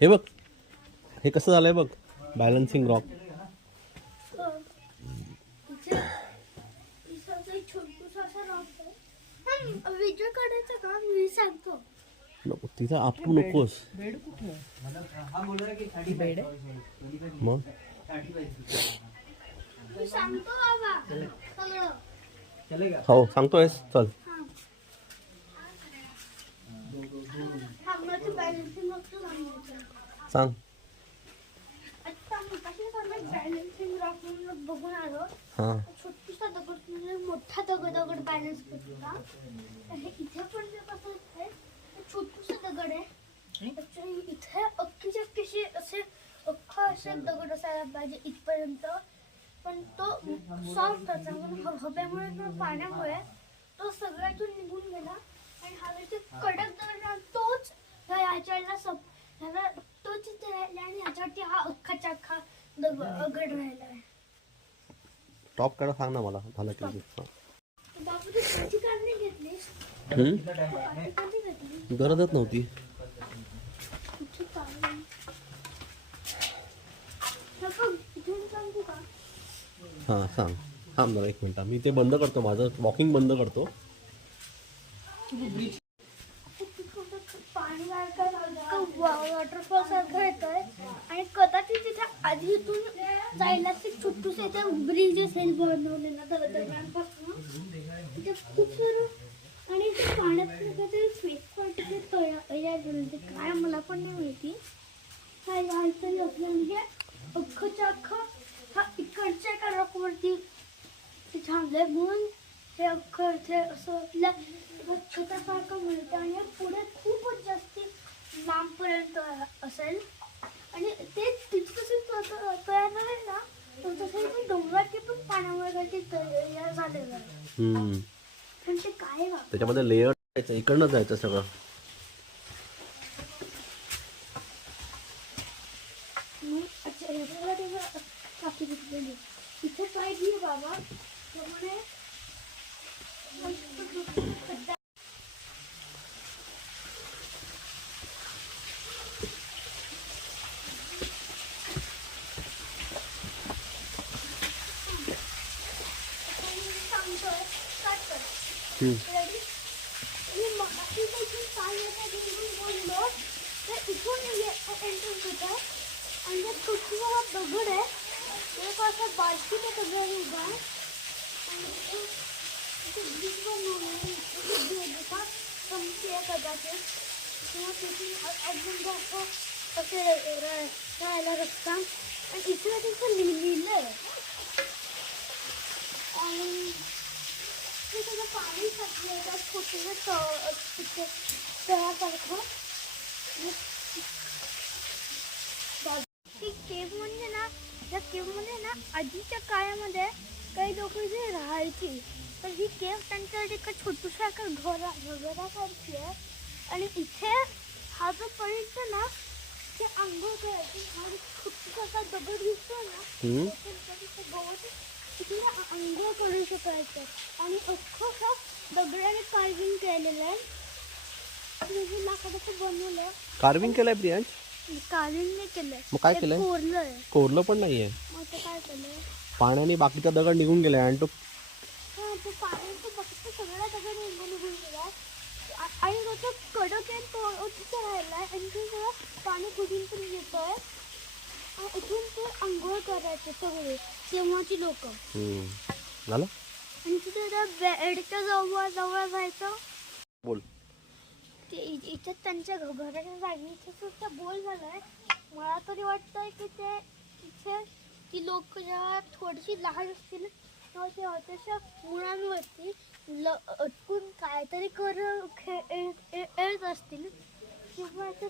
हे बघ, हे कसं झालंय बघ, बॅलन्सिंग रॉक. व्हिडिओ काढायचं का मी सांगतो. नको तिथं आपटू नकोस. बेड कुठे बेड मग मी सांगतो बाबा सगळं. हो सांगतोयस, चल. माझी बॅलन्सिंग रॉक सांग. आता बॅलन्सिंग रॉक बघून आलो. हां छोटासा दगड म्हणजे मोठा दगड बॅलन्स करतो. इथे पण जे कसं आहे छोटूसा दगड आहे. ऍक्च्युली इथे अख्खीच्या अख्खीशी असे अख्खा असे दगड असायला पाहिजे इथपर्यंत, पण तो सॉफ्ट होता म्हणून हवेमुळे किंवा पाण्यामुळे तो सगळ्यातून निघून गेला आणि हवेचे कडक दगड तोच ह्याच्याला ह्याला तोच इथे राहिला आणि ह्याच्यावरती हा अख्खाच्या अख्खा दगड राहिला आहे. टॉप काढा, सांग ना मला. झालं की बाबू तू त्याची कारणे घेतलीस? कधी घेतली? गरजच नव्हती. कुठे काढली? नको, इथून सांगू का? हां सांग. थांब जरा 1 मिनिट, मी ते बंद करतो, माझं वॉकिंग बंद करतो. पाणी वॉटरफॉल सारखं येतोय आणि कदाचित तिथे आधी इथून जायला छोटूस इथे ब्रिज असेल बनवलेला दगडांपासून. तिथे खूप सारं आणि पाण्यात काहीतरी फेक वाटते तळ्या काय मला पण नाही माहिती. काय काहीतरी असलं म्हणजे अख्खच्या अख्खं हा इकडच्या एका रॉकवरती ते थांबलंय म्हणून हे अख्खं इथे असं आपल्या छोट्यासारखं मिळतं आणि पुढे खूपच जास्ती लांबपर्यंत असेल आणि ते तिथे कसं तयार झालं ना तर तसं डोंगराची पण पाण्यामुळे काहीतरी तयार झालेलं आहे. पण ते काय त्याच्यामध्ये लेअर जायचं, इकडनं जायचं सगळं. इथे काय घे बाबा त्यामुळे दगड आहे एक असा बारकीचा दगड उभा आहे आणि ब्रिज बनवलं कदाचित किंवा तिथे अजून जास्त असे राहायला रस्ता आणि इथे तिथं लिहिलं आहे आणि त्याचं पाणी साचलं त्या छोट्याशा तळ्यासारखं. ती केव म्हणजे ना, त्या केवमध्ये ना आधीच्या काळामध्ये काही लोक जे राहायची, तर ही केव त्यांच्यासाठी एका छोटूशा घरासारखी आहे आणि इथे हा जो पॉईंट ना ते आंघोळ करायची आणि छोटूसा दगड दिसतो ना गवत तिथे आंघोळ करू शकायचं आणि अख्खं दगडाने कार्विंग केलेलं आहे. लाकडाचं बनवलं. कार्विंग केलंय प्रियांश? कार्विंग नाही केलंय. मग काय केलंय? कोरलंय. कोरलं पण नाहीये. मग ते काय केलंय? पाण्याने बाकीचा दगड निघून गेलाय आणि तो तो पाण्याचं फक्त सगळा दगड निघून गेलाय आणि तो कडक आहे तो तिथे राहिलाय आणि ते सगळं पाणी कुठून पण येतोय आणि इथून ते आंघोळ करायचे सगळे तेव्हाची लोक. झालं. आणि तिथे त्या बेडच्या जवळ जायचं. बोल. ते इथे त्यांच्या घराच्या जागी इथे सुद्धा बोल झालाय. मला तरी वाटतंय की ते इथे ती लोक जेव्हा थोडीशी लहान असतील तेव्हा ते अतिशय मुळांवरती अटकून काहीतरी खेळत असतील किंवा ते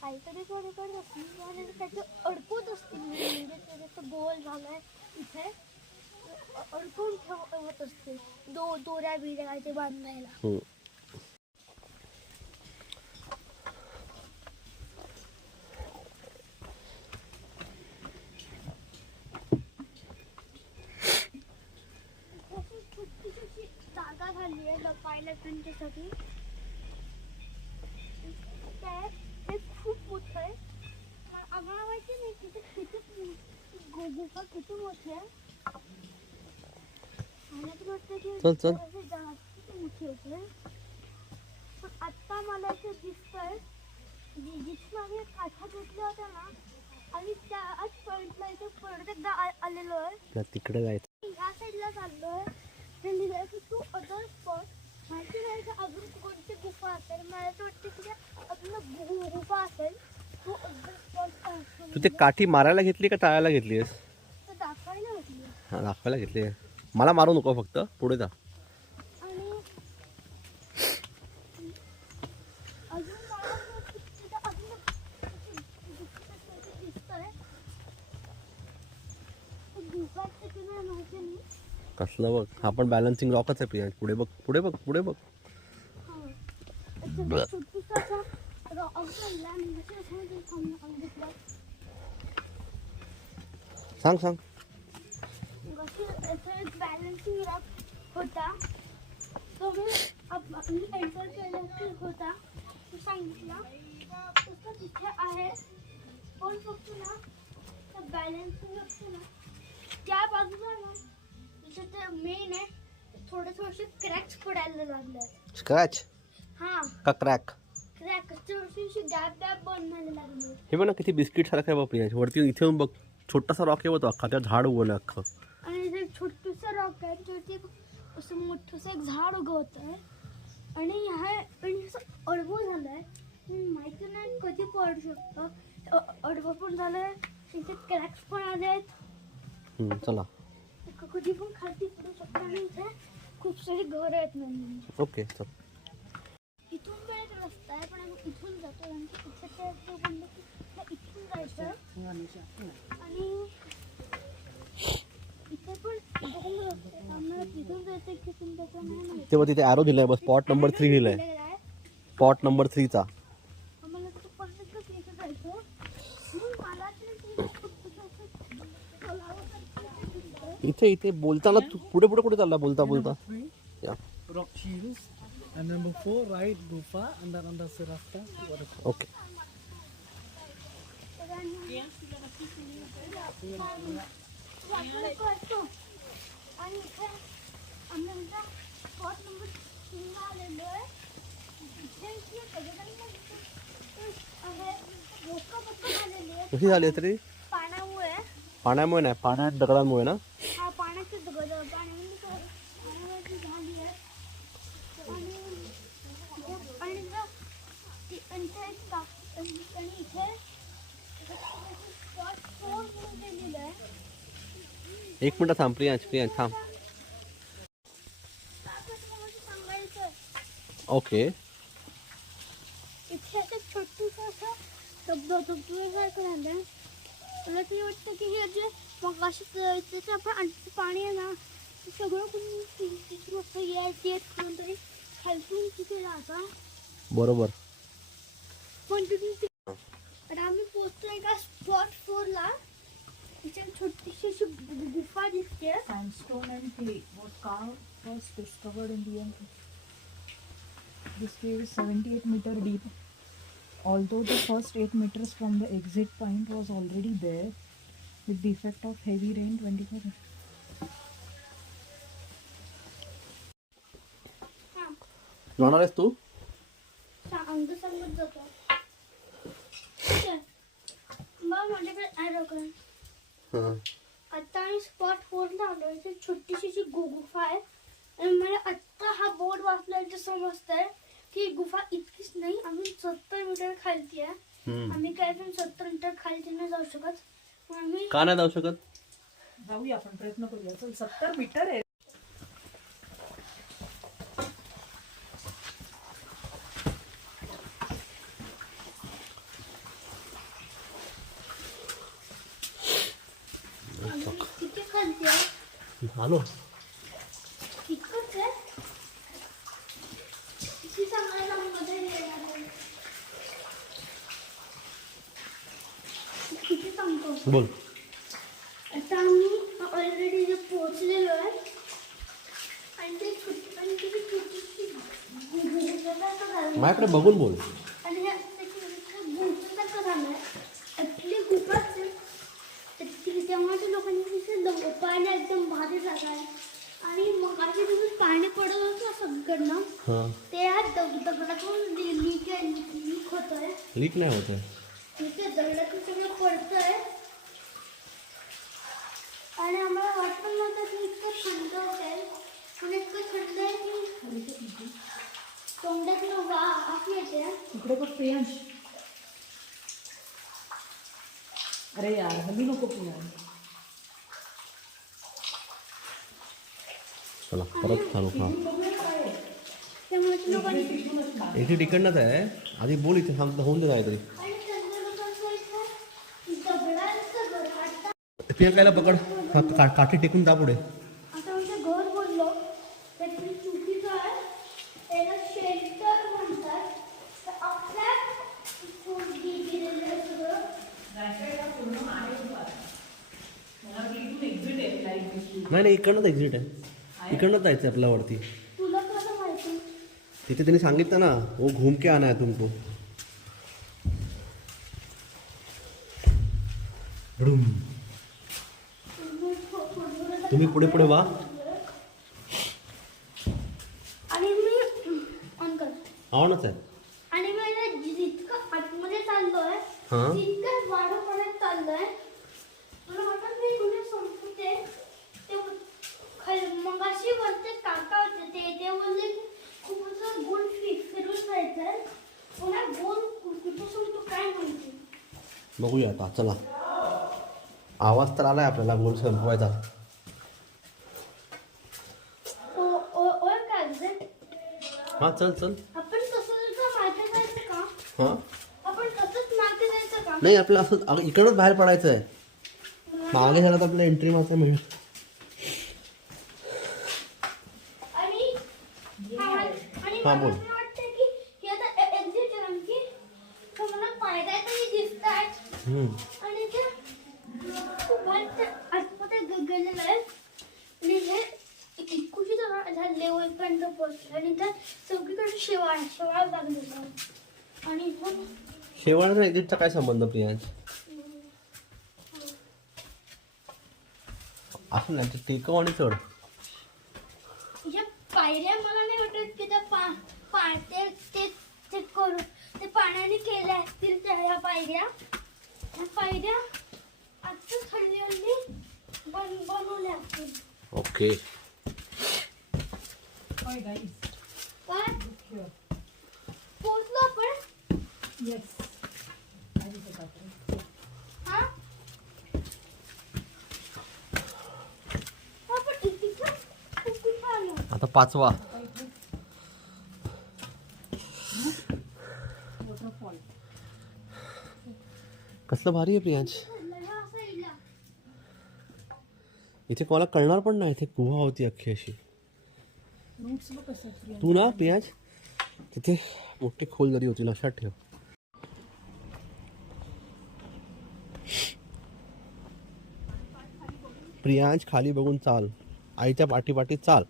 काहीतरी करत असतील आणि त्याचे अडकून असतील म्हणजे त्याचं बोल झालाय इथे अडकून ठेवत असतील दोऱ्या बिऱ्या काय ते बांधायला. जागा झाली आहे पायलट त्यांच्यासाठी. ते खूप गुफा किती मोठी आहे मला तर वाटतं की चल चल जास्त मोठी होते पण आत्ता मला इथे दिसतंय जिथून आम्ही काठा घेतल्या होत्या ना आणि त्या आज पॉइंटला इथे परत एकदा आलेलो आहे तिकडे जायचं. ह्या साईडला चाललोय त्यांनी जायचं टू अदर स्पॉट माहिती नाही का अजून कोणती गुफा असेल मला तर वाटतं की अजून गुफा असेल टू अदर स्पॉट तू ते काठी मारायला घेतली का टाळायला घेतली आहेस? तर दाखवायला होती हां दाखवायला घेतली आहे. मला मारू नको फक्त पुढे जा. आणि अजून मला तिथं अजून दिसतंय गुफा तिथे नाही माहिती नाही कसलं बघ हा पण बॅलन्सिंग रॉकच आहे प्रियांश. पुढे बघ पुढे बघ पुढे बघ. छोटूसा रॉक बनला आणि सांग सांग. एक बॅलन्सिंग रॉक होता तो मी एंटर केला होता तो सांगितला तसं तिथे आहे पण फक्त ना त्या बॅलन्सिंग असते ना त्या बाजूला ना तिथे ते मेन आहे थोडेसे क्रॅक्स पडायला लागले. स्क्रॅच हां का क्रॅक? क्रॅक थोडीशी गॅप बनायला लागली. हे बघ ना किती बिस्किट सारखं आहे बघ प्रियांश. वरती इथे येऊन बघ छोटासा रॉक आहे बघ अख्खा त्या झाड उगवलं अख्खं. आणि ते छोटूसा रॉक आहे त्यावरती असं मोठंसं एक झाड उगवत आहे आणि आणि असं अडवं झालं आहे माहिती नाही कधी पडू शकतं अडवं पण झालं आहे तिथे क्रॅक्स पण आले आहेत चला कधी पण खाली पडू शकतं आणि इथे खूप सारी घरं आहेत म्हणजे ओके चल. इथून पण एक रस्ता आहे पण आम्ही इथून जातो कारण की इथे ते असं म्हणलं की इथून जायचं आणि इथे पण बघून रस्ते आम्हाला तिथून जायचं की तिथून जायचं नाही माहिती. तेव्हा तिथे ॲरो दिलाय बस स्पॉट नंबर 3 लिहिलंय. स्पॉट नंबर 3 चा आम्हाला तिथे परत एकदा तिथे जायचं म्हणून मला इथे इथे बोलताना तू पुढे पुढे कुठे चालला बोलता बोलता. या Rock Hills, and number 4 right Gufa, and then under Sirasta. Okay. आणि इथे आम्ही आमच्या स्पॉट नंबर 3 ला आलेलो आहे इथे झालेली आहे कशी झाली आहे तरी? पाण्यामुळे नाही पाण्यात दगडांमुळे ना. हा पाण्याचे दगड पाण्यामध्ये झाली आहे आणि इथे स्पॉट 4 म्हणून दिलेलं आहे. एक मिनिट थांब प्रियांश थांब. ओके इथे एक छोटूसा असं धबधब्यासारखं झालं आहे मला तरी वाटतं की हे जे मगाशी त्याचं आपण आणखी पाणी आहे ना ते सगळं तिथून असं येत करून तरी खालतून तिथे राहता बरोबर. पण तिथून आणि आम्ही पोहोचतो एका स्पॉट 4 ला इथे छोटीशी अशी गुफा दिसते. Sandstone and clay was carved, first discovered in the end. This cave is 78 meter deep. Although the first 8 meters from the exit point was already there, with the effect of heavy rain 24 हां जाणार आहेस तू? अंग सांगत जातो ठीक आहे मग माझ्याकडे ॲरो कर. हां आता आम्ही स्पॉट 4 ला आलो इथे छोटीशी अशी गुफा आहे आणि मला आत्ता हा बोर्ड वाचल्याचं समजतंय की गुफा इतकीच नाही आम्ही 70 मीटर खालती आहे. आम्ही काय पण 70 मीटर खालती नाही जाऊ शकत पण आम्ही का नाही जाऊ शकत? जाऊया आपण प्रयत्न करूया. चल 70 मीटर आहे. किती खालती आहे आलो. इतकंच आहे किती सांगायला मध्ये येणार आहे किती सांगतो बोल. आता आम्ही ऑलरेडी इथे पोहोचलेलो आहे आणि ते छोटीशी गुफेसारखं झालं माझ्याकडे बघून बोल. आणि हे गुफेसारखं झालं आहे ॲक्च्युली गुफाच आहे तेव्हाचे लोक लीक नाही होत आहे. इथे दगडातून सगळं पडतंय आणि आम्हाला वाटलं नव्हतं की इतकं थंड असेल, पण इतकं थंड आहे की तोंडातलं वाफ येते. इकडे बघ प्रियांश. अरे यार हल्ली नको प्रियांश. चला परत चालू. हा त्यामुळे ते लोकांनी इथे तिकडनंच आहे. आधी बोल इथे होऊन दे काहीतरी. आणि त्यांच्या लोकांचं इथं दगडांचं घर आता प्रियंकाला पकड. काठी टेकून जा पुढे. आता म्हणजे घर बोललो तर ते चुकीचं आहे. त्याला शेल्टर म्हणतात. तर आपल्या गेलेलं आहे सगळं. नाही इकडनंच एक्झिट आहे. इकडनंच जायचं आपल्या वरती. तुला कसं माहिती? तिथे त्यांनी सांगितलं ना, वो घूम के आना है तुमको. भडूम. तुम्ही पुढे पुढे वा. आणि मी ऑन कर. आवडच आहे. आणि मी जितकं आतमध्ये चाललोय हां. तितकं वाढवण्यात चाललोय. मला वाटत नाही कुठे संपते ते मगाशी वरते काका होते ते बोलले की खूप असं गोल फिरून जायचंय. पुन्हा गोल कुठे संपतो काय माहिती. बघूया आता. चला आवाज तर आलाय आपल्याला गोल संपवायचा. ओय काय रे? हा चल चल. आपण तसं मागे जायचं का? हा आपण तसंच मागे जायचं का? नाही आपलं असं इकडंच बाहेर पडायचं आहे. मागे झालं तर आपल्याला एंट्री मारता मिळेल. आणि हा, मला बोल. असं वाटतं की हे आता एक्झिट आहे आणखी. तर मला पायऱ्या तरी दिसत आहेत. आणि ते खूपच आतमध्ये गेलेलं आहे. आणि हे कुशी त्या लेवलपर्यंत पोहोचलं आणि त्या सगळीकडे शेवाळ लागलेलं आहे. आणि इथून शेवाळ्याचा एक्झिटचा काय संबंध प्रियांश? असं नाही ते टेकव आणि चढ. या पायऱ्या मला नाही वाटत की त्या ते करू ते पाण्याने केल्या असतील त्या ह्या पायऱ्या. ह्या पायऱ्या आत्ताच हल्ली बनवल्या असतील. ओके. Hi guys. काय पोचलो आपण? येस. हा आपण तिथं कुठं आलो? आता 5वा. वॉटरफॉल. कसलं भारी आहे प्रियांश. ह्या साईडला इथे कोणाला कळणार पण नाही. इथे गुहा होती अख्खी अशी. रूट्स बघ कसं आहे प्रियांश. तू ना प्रियांश तिथे मोठी खोल जरी होती लक्षात ठेव. प्रियांश खाली बघून चाल. आईच्या पाठी चाल.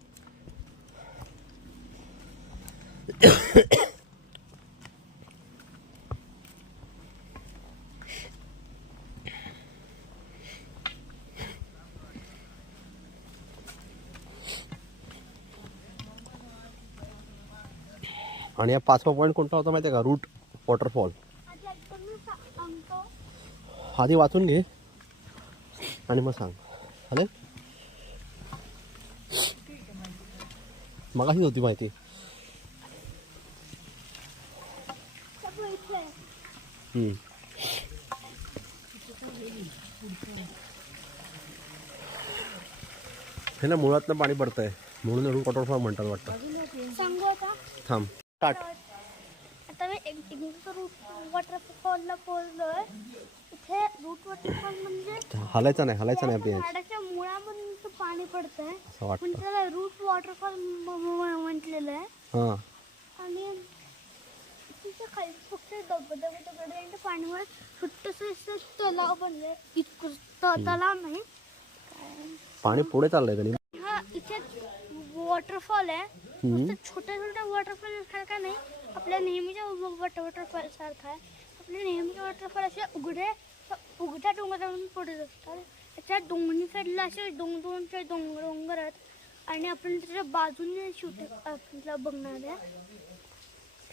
आणि या 5वा पॉईंट कोणता होता माहिती आहे का? Root waterfall. आधी आपण सांगतो. आधी वाचून घे आणि मग सांग. चालेल. मगाशीच होती माहिती. सगळं इथलं आहे. हे ना मुळातनं पाणी पडतंय म्हणून रूट वॉटरफॉल म्हणतात वाटतं. सांगू आता. थांब. स्टार्ट. आता मी एक रूट वॉटरफॉलला पोहोचलोय. इथे रूट वॉटरफॉल म्हणजे हलायचं नाही प्रियांश. झाडाच्या मुळामधून पाणी पडतंय असं वाटतं. म्हणजे त्याला रूट वॉटरफॉल म्हटलेलं आहे. हां. आणि तिच्या खाली फक्त दगड पाणीमुळे छोटंसं असं तलाव बनलंय. इतकं तलाव नाही. पाणी पुढे चाललंय का? हा इथे वॉटरफॉल आहे. छोट्या छोट्या वॉटरफॉल सारखा नाही. आपल्या नेहमीच्या वॉटरफॉल सारखा आहे. आपल्या नेहमीच्या वॉटरफॉल असे उघड्या डोंगरावरून पडत असतात. त्याच्या दोन्ही साईडला असे दोनचे डोंगर आहेत. आणि आपण त्याच्या बाजूने शूटिंग आपल्याला बघणार आहे.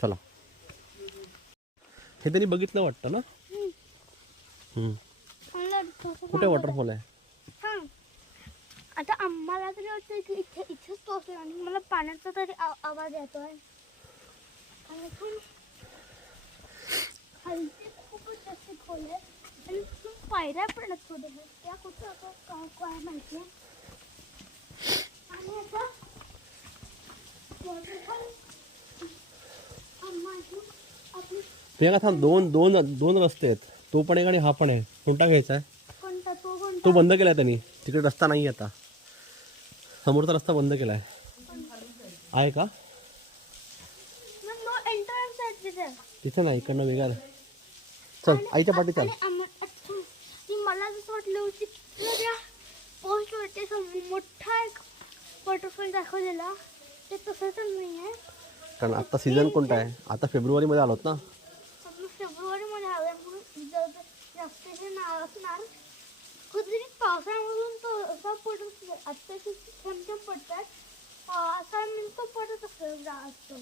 चला हे त्यांनी बघितलं वाटतं ना. हम्म. कुठे वॉटरफॉल आहे? हा आता आम्हाला तरी वाटतं की इथेच तो असेल आणि मला पाण्याचा तरी आवाज येतोय आणि इथून खालती खूपच जास्त खोल आहे आणि तिथून पायऱ्या पडत थोड्या त्या कुठं असं काय माहिती आहे. आणि आता वॉटरफॉल आपली प्रियांका थांब, दोन दोन दोन रस्ते आहेत. तो पण एक आणि हा पण आहे. कोणता घ्यायचा आहे? कोणता तो कोणता तो बंद केलाय त्यांनी. तिकडे रस्ता नाही आता. समोरचा रस्ता बंद केलाय. आहे का? नो एंट्रन्स आहे तिथे. तिथे नाही, इकडनं वेगळा आहे. चल आईच्या पाठी चल. आणि मला जसं वाटलं होती त्या पोस्टवरती असं मोठा एक वॉटरफॉल दाखवलेला ते तसं तर नाही आहे. कारण आता सीझन कोणता आहे? आता फेब्रुवारीमध्ये आलोत ना. आपण फेब्रुवारीमध्ये आलोय म्हणून जास्त हे नाव असणार. कधी पावसाळ्यामधून तो असा पडत आत्ता थेंब थेंब पडतात असा तो पडत असेल असतो.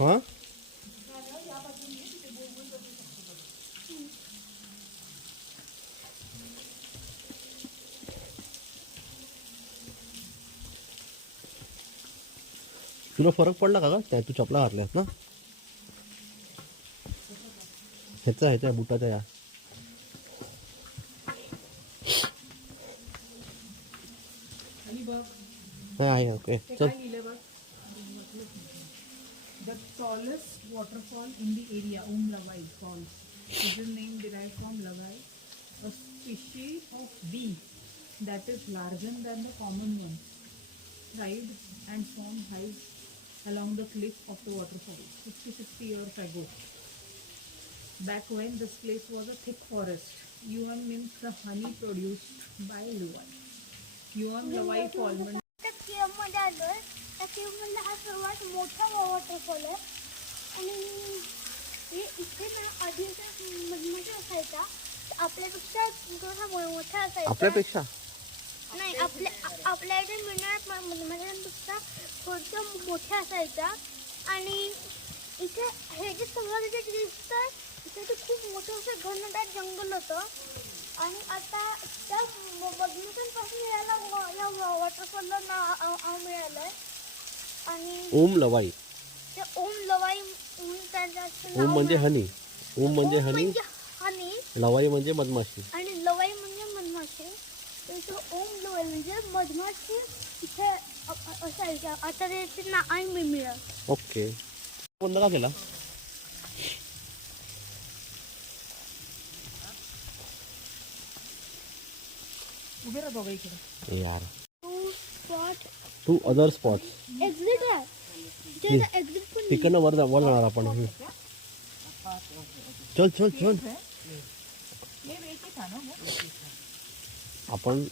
हा तुला फरक पडला का ग? त्या तू चपला घातल्यास ना. ह्याच्या बुटाच्या या. नाही आहे. ओके चल. The tallest waterfall in the area, Lavai Falls, is a name derived from lavai, a species of bee that is larger than the common one. Tried and found hives along the cliff of the waterfall 50-60 years ago. Back when this place was a thick forest. Yuan means the honey produced by lavai. Yuan Lavai Fall means त्या cave मध्ये आलोय. त्या cave मध्ये हा सर्वात मोठा waterfall आहे आणि हे इथे ना आधी मधमाशा असायचा आपल्यापेक्षा थोडासा मोठा असायचा. आपल्यापेक्षा नाही आपल्या इथे मिळणार मधमाशांपेक्षा थोडं मोठ्या असायचा आणि इथे हे जे सगळं जे दिसतं इथे ते खूप मोठं असं घनदाट जंगल होतं आणि आता त्या मधमाशांपासून या वॉटरफॉलला नाव मिळालंय आणि ओम लवाई. ते ओम लवाई म्हणून त्याचं ओम म्हणजे हनी. ओम म्हणजे हनी. हनी लवाई म्हणजे मधमाशी. आणि लवाई म्हणजे मधमाशी. तर ओम लवाई म्हणजे मधमाशी इथे असायची. आता त्याचे नाव मी मिळालं. ओके. बंद का केला? उभे राहा दोघं इकडे. यार टू स्पॉट तू अदर स्पॉट एक्झिट आहे. त्याचं एक्झिट पण नाही. तिकडनं वर जाणार आपण. चल चल चल ये वेट था ना वो. आपण.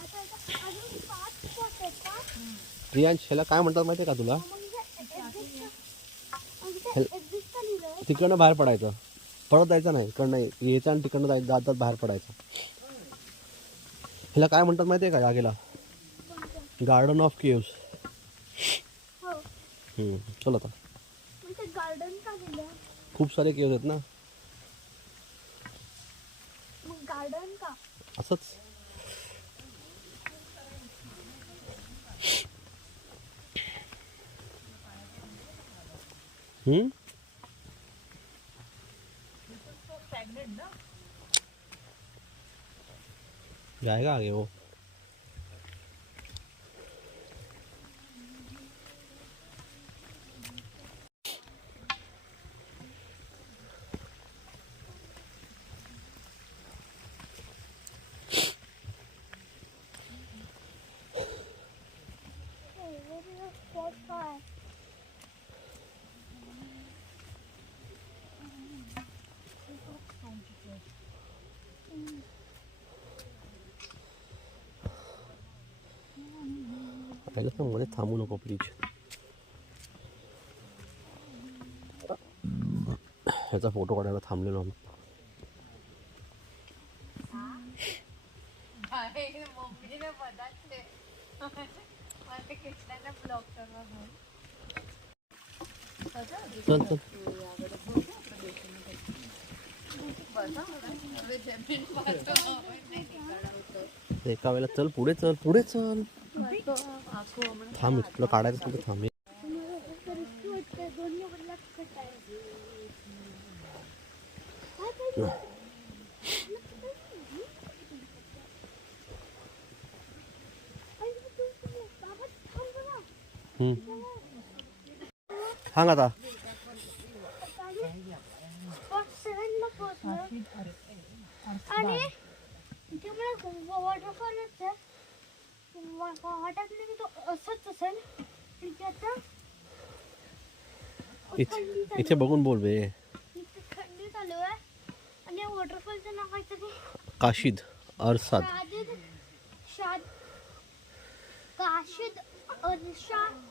आता अजून 5 स्पॉट आहेत का? प्रियांश ह्याला काय म्हणतात माहिती आहे का तुला? एक्झिट का लिहिलंय? तिकडनं बाहेर पडायचं. परत जायचं नाही. इकडनं यायचं आणि तिकडनं जातात बाहेर पडायचं. ह्याला काय म्हणतात माहिती आहे का जागेला? Garden of caves. हो चल आता. म्हणजे गार्डन का लिहिलंय? खूप सारे केव्स आहेत ना. मग गार्डन का? असंच. जाएगा आगे वो. स्पॉट काय? पहिलं तर मध्ये थांबू नको प्लीज. ह्याचा फोटो काढायला थांबलेलो आम्ही. मम्मीने बघायचे मला कृष्णाने ब्लॉक करणार चल चल एका वेळेला चल पुढे चल पुढे चल थांब तुला काढायचं तुला थांब सांग आता आणि इथे मला वॉटरफॉल वाटत नाही की तो असंच असेल त्याचा इथे बघून बोल बे इथे थंडी चालू आहे आणि वॉटरफॉलचं नाव काहीतरी काशीद अरसाद काशीद अरशाद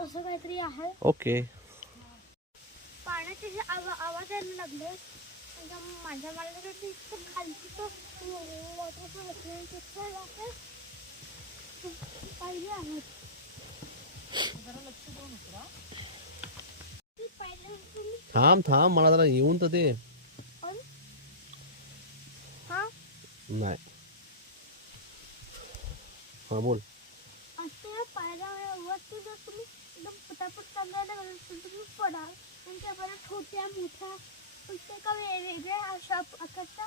असं काहीतरी आहे. ओके पाण्याचे जे आवाज यायला लागले माझ्या मला इतकं खालती तो वॉटरफॉल असले तिथे पाहिले आहेत थांब थांब मला जरा येऊन तर दे हा नाही हा बोल आता पायऱ्या वरती जर तुम्ही एकदम पटापट चालवायला गेला तर तुम्ही पडाल आणि त्या बऱ्याच छोट्या मोठ्या प्रत्येका वेगवेगळ्या अशा आकारच्या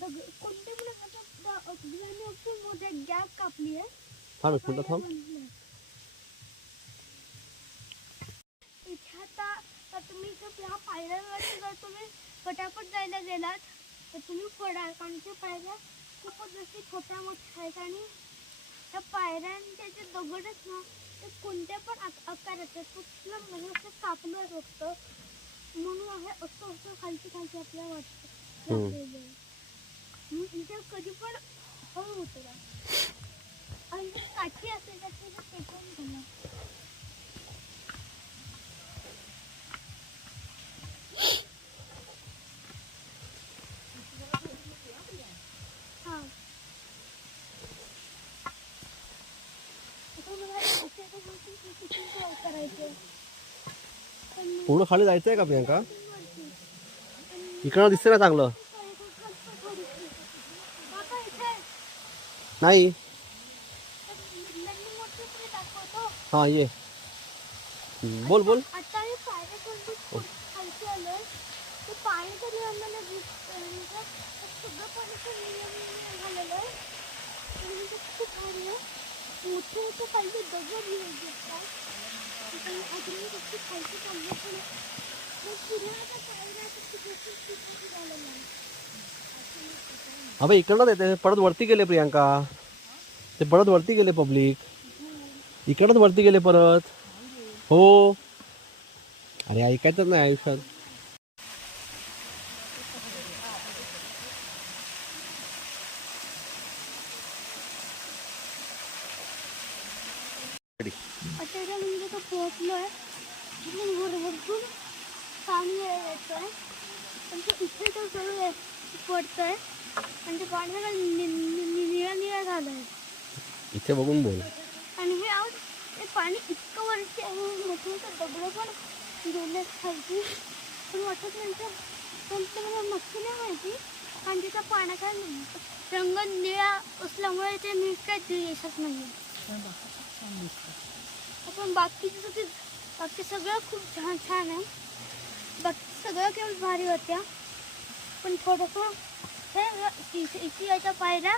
कोणत्या पण अशा मोठ्या गॅप कापली आहे. थांब एक मिनिट थांब इथे आता तुम्ही ह्या पायऱ्यावरती जर तुम्ही पटापट जायला गेलात तर तुम्ही पडाल कारण की पायऱ्या खूपच जशी छोट्या मोठ्या आहेत आणि त्या पायऱ्यांचे जे दगडच ना ते कोणत्या पण आकाराचे कुठलं म्हणजे असं कापलं फक्त म्हणून आहे असं असं खालची खालची आपल्याला वाटतं इथे कधी पण हळू होतं आणि काठी असेल तर ते पेटवून घेणार. पूर्ण खाली जायचंय का प्रियंका इकडं दिसतंय का चांगलं नाही हा ये बोल बोल आता मी पायऱ्या खालती आलोय ते पाणी तरी आम्हाला सगळं पाणी झालेलं आहे आणि ते खूप भारी आहे मोठे मोठे खालचे दगड दिसतात अजून कशी खालची चाललं पण पुण्याच्या पायऱ्या किती झालेलं आहे. अबे इकडनं येते परत वरती गेले प्रियांका ते परत वरती गेले पब्लिक इकडंच वरती गेले परत हो अरे ऐकायचंच नाही आयुष्यात आता म्हणजे तो पोहोचलोय भरपूर पाणी येतोय पण ते इथे तो सगळं पडतंय आणि ते पाणी सगळं निळा निळा झालंय इथे बघून बोल आणि हे आवाज ते पाणी इतकं वरती आहे मोठं मोठं दगडं पण गेले खालती पण वाटत नंतर पण ते मला नक्की नाही माहिती आणि तिचा पाण्याचा रंग निळा असल्यामुळे ते नीट काय दिसत नाही पण बाकी सगळं खूप छान छान आहे बाकी सगळं केवळ भारी होत्या पण थोडंसं हे याच्या पायऱ्या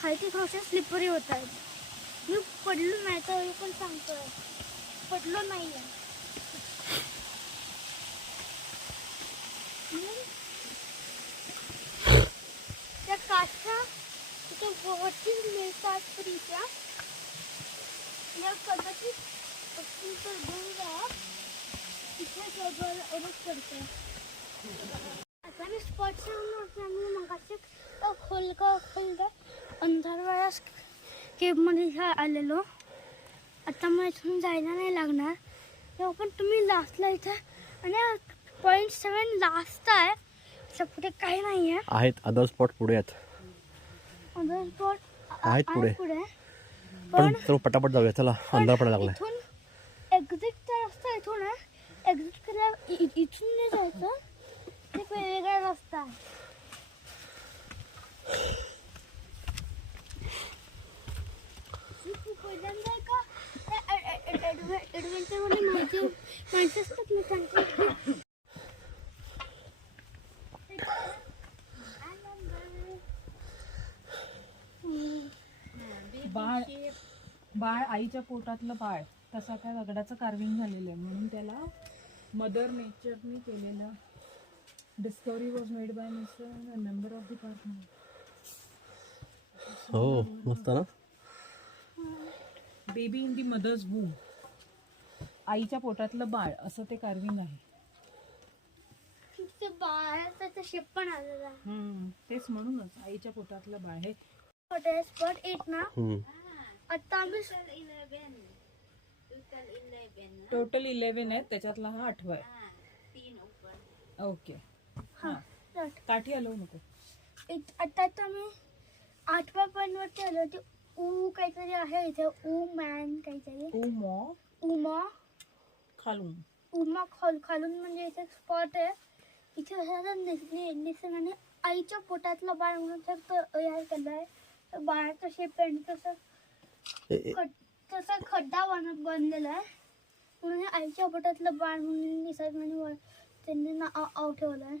खालती थोड्याशा स्लिपरी होत आहेत मी पडलो नाही तर पण सांगतोय पडलो नाही आहे त्या काठ्या तिथे वरती मिळतात फ्रीच्या या कदाचित तर दूर इथे सगळं पडतं आता मी स्पॉट मी मगाशी खोलका अंधारवाळा केबमध्ये आलेलो आता मग इथून जायला नाही लागणार तेव्हा पण तुम्ही लास्टला इथं आणि .7 लास्ट आहे पुढे काही नाही आहे आहेत अदर स्पॉट पुढे आहेत अदर स्पॉट आहेत पुढे. पुढे पण चलो पटापट जाऊया, चला अंधार पडायला लागलाय. इथून एक्झिटचा रस्ता इथून आहे. एक्झिट केल्या इथून नाही जायचं, ते वेगळा रस्ता आहे. पहिल्यांदा आहे का ॲडव्हेंचर मध्ये माहिती असतात ना त्यांची. बाळ बाळ आईच्या पोटातलं बाळ तसा काय दगडाचं कार्विंग झालेलं आहे म्हणून त्याला मदर नेचरने केलेलं. Discovery was made by mister member of the park. हो मस्त ना. Baby in the mother's womb, आईच्या पोटातलं बाळ असं ते कार्विंग आहे. ते बाळाचा शेप पण आलेला आहे. तेच म्हणूनच आईच्या पोटातलं बाळ हे स्पॉट 8 ना. आता आम्ही टोटल 11 आहेत, त्याच्यातला हा 8वा आहे. ओके हा काठी हलवू नको. आता आम्ही 8व्या पॉइंट वरती आलो. ते ऊ काहीतरी आहे इथे, ऊ मॅन काहीतरी, उमा खालून म्हणजे इथे स्पॉट आहे. इथे निसर्गाने आईच्या पोटातलं बाळ म्हणून तयार केलंय. बाळाचा शेप आहे, तसा खड्डा बनलेला आहे म्हणून आईच्या पोटातलं बाळ म्हणून निसर्गाने त्यांनी नाव ठेवलंय.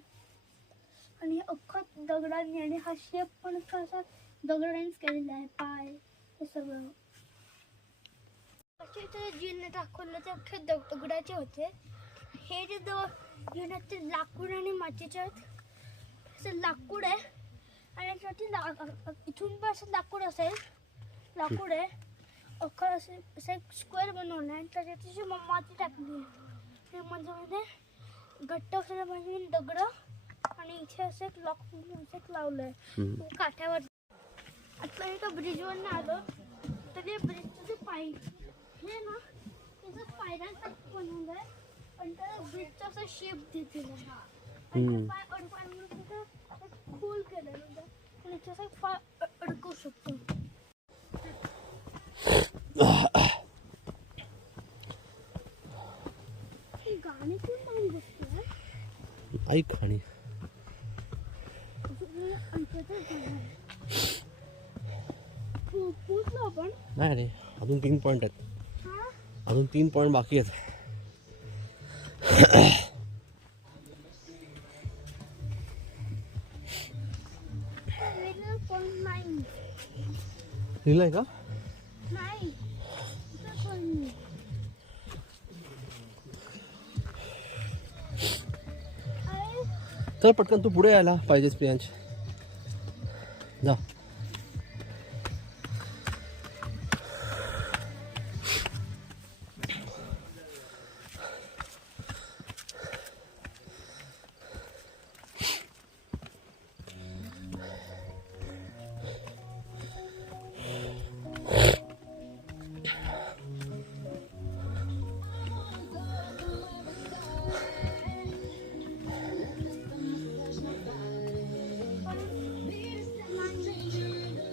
आणि अख्खा दगडांनी, आणि हा शेप पण कसा दगडांनीच केलेला आहे. पाय हे सगळं असे जिने दाखवलं ते अख्खे दगडाचे होते. हे जे जिने ते लाकूड आणि मातीचे आहेत. असं लाकूड आहे आणि इथून पण असं लाकूड असेल, लाकूड आहे अख्खा. असं एक स्क्वेअर बनवलं आहे आणि त्याच्यात माती टाकली आहे. मध्ये घट्ट असलेलं म्हणजे दगड आणि इथे असं एक लॉक म्हणून एक लावलं आहे काठ्यावर. आता एका ब्रिजवर आलो तर ते ब्रिजचं जे हे ना त्याचं पायऱ्या बनवलं आहे आणि त्याला ब्रिजचा असा शेप दिलेला आहे. आणि पाय अडकून तिथं खोल केलेलं आहे आणि त्याचा पाय अडकवू शकतो. गाणी कोण लावून बसतोय? ऐक आणि पोचलो आपण. नाही रे, अजून 3 पॉईंट आहेत. अजून 3 पॉईंट बाकी आहेत. लिहिलंय का? नाही चल पटकन, तू पुढे यायला पाहिजेस प्रियांश. जा.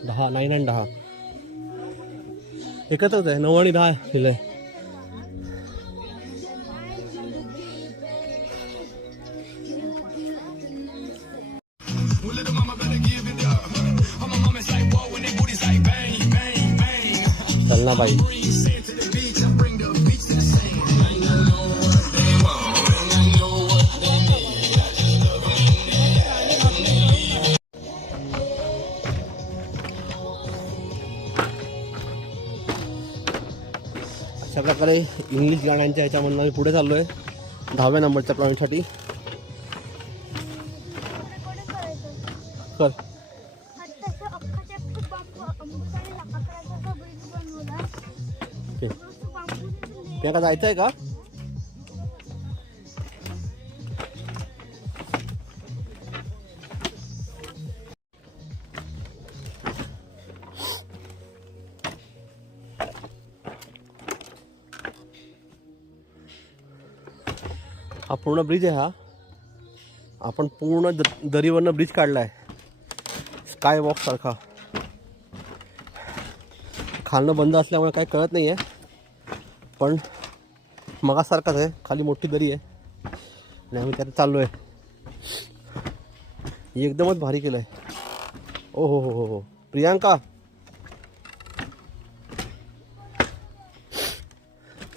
दहा 9 आणि 10 एकत्रच आहे. 9 आणि 10 लिहिलंय. चल ना बाई. अशा प्रकारे इंग्लिश गाण्यांच्या ह्याच्यामधून आम्ही पुढे चाललो आहे 10व्या नंबरच्या पॉईंटसाठी. कर. त्या का जायचं आहे का? हा पूर्ण ब्रिज आहे. हा आपण पूर्ण दरीवरनं ब्रिज काढला आहे, स्काय वॉक सारखा. खाणं बंद असल्यामुळे काही कळत नाही आहे, पण मगासारखाच आहे. खाली मोठी दरी आहे आणि आम्ही त्यात चाललो आहे. एकदमच भारी केलं आहे. ओ हो हो हो हो प्रियांका,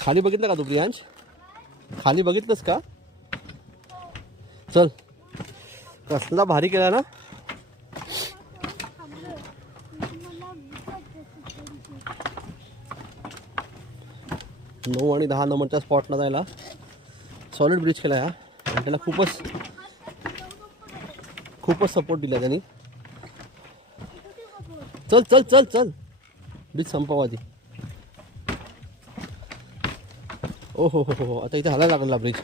खाली बघितलं का तू प्रियांश? खाली बघितलंस का? चल, कसला भारी केला ना. मला भूक लागते. 9 आणि 10 नंबरच्या स्पॉटला जायला सॉलिड ब्रिज केला आहे आणि त्याला खूपच सपोर्ट दिला त्यांनी. चल चल चल चल, ब्रिज संपवा आधी. ओ हो हो हो, आता इथे हलायला लागला ब्रिज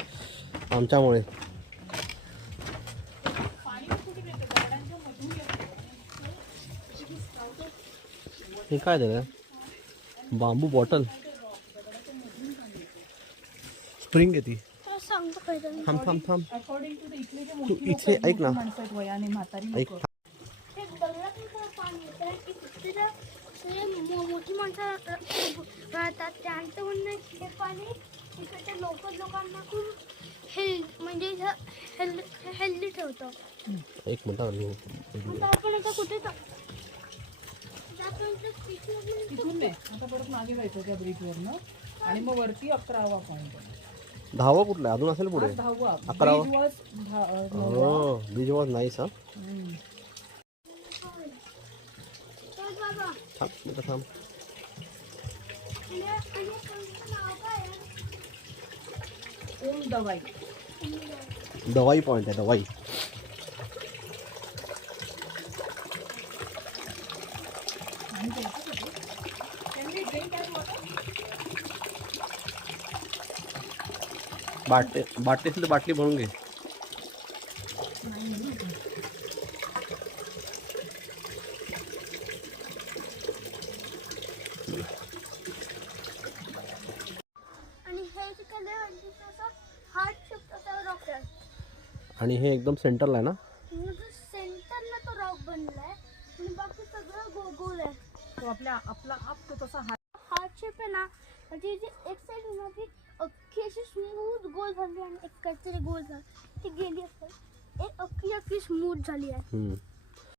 आमच्यामुळे. हे काय झालं? बांबू बॉटल स्प्रिंग येते. तर सांगतो काहीतरी. थांब थांब थांब, अकॉर्डिंग टू द इथले जे तू मोठी इथे ऐक ना. माणसं आहेत वयाने, म्हातारी ऐक. लोकं. ते दगडातून पाणी येतं आणि तिथं ते मोठी माणसं राहतात. त्यांचं म्हणणं आहे की हे पाणी इकडच्या लोकांना खूप म्हणजे हेल्दी ठेवतं. एक मिनिट आता आपण आता कुठे तिथून नाही, आता परत मागे जायचं त्या ब्रिजवरनं आणि मग वरती 11वा पॉईंट. 10वा कुठला आहे? अजून असेल पुढे. 10वा 11वा. ब्रिज वॉज हो, ब्रिज वॉज नाईस. हा बाबा थांब मिनिटं थांब. आणि कोणतं नाव काय आहे? ओम दवाई. दवाई पॉईंट आहे, दवाई. बाटली असेल तर बाटली भरून घे. आणि हे तिकडे हार्ट शेप असा रॉक आहे. आणि हे एकदम सेंटरला आहे ना. सेंटरला तो रॉक बनलाय आणि बाकी सगळं गोल आहे. तो आपला आप तो तसा हार्ट शेप आहे ना, म्हणजे जी एक साईड आहे ना ती अख्खी अशी स्मूथ गोल झाली आणि एक काहीतरी गोल झाली ती गेली असेल. एक अख्खी स्मूथ झाली आहे.